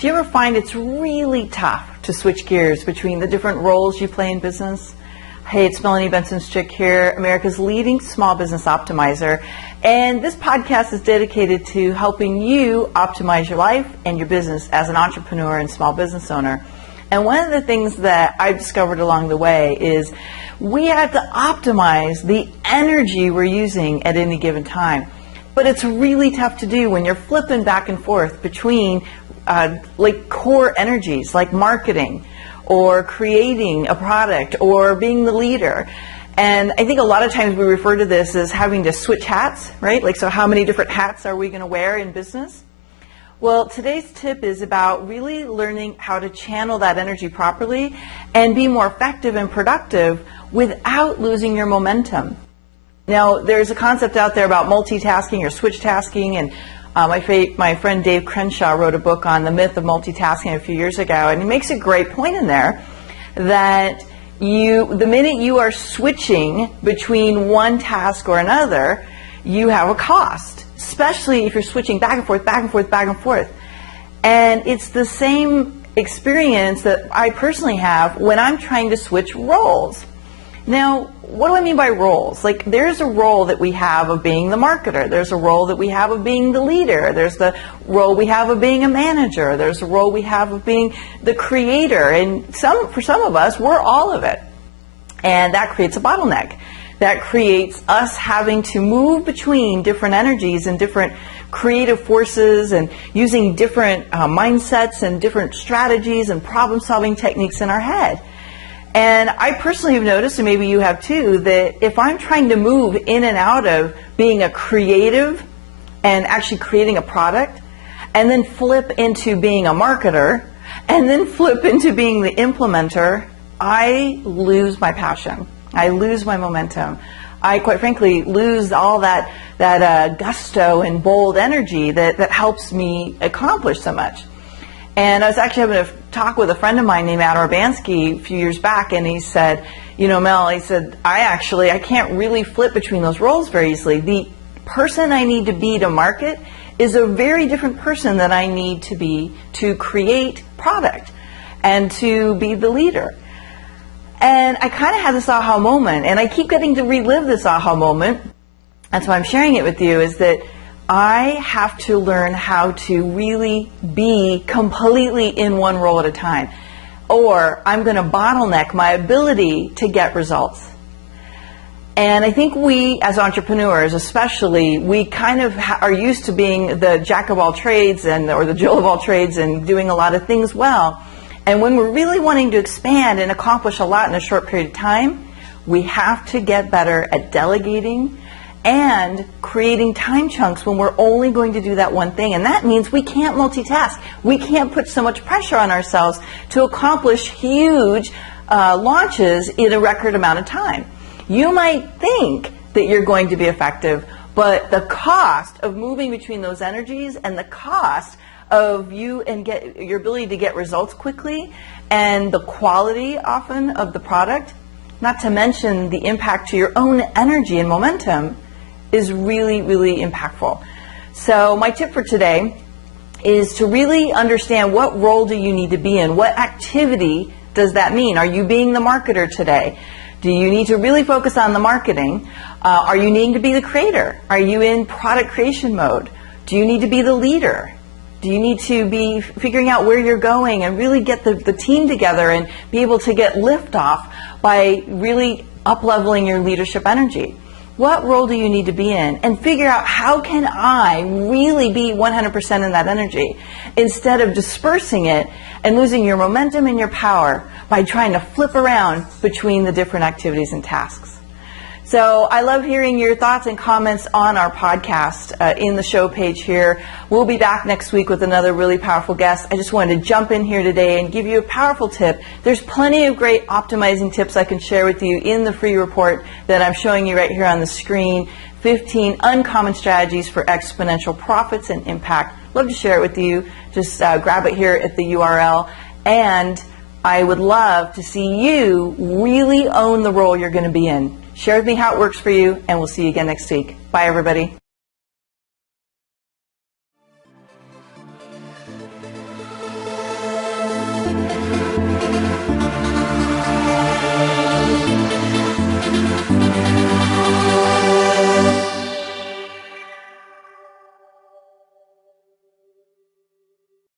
Do you ever find it's really tough to switch gears between the different roles you play in business? Hey, it's Melanie Benson Strick here, America's leading small business optimizer. And this podcast is dedicated to helping you optimize your life and your business as an entrepreneur and small business owner. And one of the things that I've discovered along the way is we have to optimize the energy we're using at any given time. But it's really tough to do when you're flipping back and forth between like core energies like marketing or creating a product or being the leader. And I think a lot of times we refer to this as having to switch hats, right? Like, so how many different hats are we going to wear in business? Well, today's tip is about really learning how to channel that energy properly and be more effective and productive without losing your momentum. Now, there's a concept out there about multitasking or switch tasking, and my friend Dave Crenshaw wrote a book on the myth of multitasking a few years ago, and he makes a great point in there that the minute you are switching between one task or another, you have a cost, especially if you're switching back and forth, back and forth, back and forth. And it's the same experience that I personally have when I'm trying to switch roles. Now, what do I mean by roles? Like, there's a role that we have of being the marketer. There's a role that we have of being the leader. There's the role we have of being a manager. There's a role we have of being the creator. And for some of us, we're all of it. And that creates a bottleneck. That creates us having to move between different energies and different creative forces and using different mindsets and different strategies and problem-solving techniques in our head. And I personally have noticed, and maybe you have too, that if I'm trying to move in and out of being a creative and actually creating a product, and then flip into being a marketer, and then flip into being the implementer, I lose my passion. I lose my momentum. I, quite frankly, lose all that gusto and bold energy that helps me accomplish so much. And I was actually having a talk with a friend of mine named Adam Urbanski a few years back, and he said, you know, Mel, he said, I can't really flip between those roles very easily. The person I need to be to market is a very different person than I need to be to create product and to be the leader. And I kind of had this aha moment, and I keep getting to relive this aha moment. That's why I'm sharing it with you, is that I have to learn how to really be completely in one role at a time, or I'm going to bottleneck my ability to get results. And I think we, as entrepreneurs especially, we kind of are used to being the jack of all trades or the Jill of all trades and doing a lot of things well. And when we're really wanting to expand and accomplish a lot in a short period of time, we have to get better at delegating and creating time chunks when we're only going to do that one thing. And that means we can't multitask. We can't put so much pressure on ourselves to accomplish huge launches in a record amount of time. You might think that you're going to be effective, but the cost of moving between those energies and the cost of you and your ability to get results quickly and the quality often of the product, not to mention the impact to your own energy and momentum, is really, really impactful. So my tip for today is to really understand what role do you need to be in? What activity does that mean? Are you being the marketer today? Do you need to really focus on the marketing? Are you needing to be the creator? Are you in product creation mode? Do you need to be the leader? Do you need to be figuring out where you're going and really get the team together and be able to get liftoff by really up-leveling your leadership energy? What role do you need to be in? And figure out, how can I really be 100% in that energy instead of dispersing it and losing your momentum and your power by trying to flip around between the different activities and tasks. So I love hearing your thoughts and comments on our podcast in the show page here. We'll be back next week with another really powerful guest. I just wanted to jump in here today and give you a powerful tip. There's plenty of great optimizing tips I can share with you in the free report that I'm showing you right here on the screen. 15 uncommon strategies for exponential profits and impact. Love to share it with you. Just grab it here at the URL. And I would love to see you really own the role you're going to be in. Share with me how it works for you, and we'll see you again next week. Bye, everybody.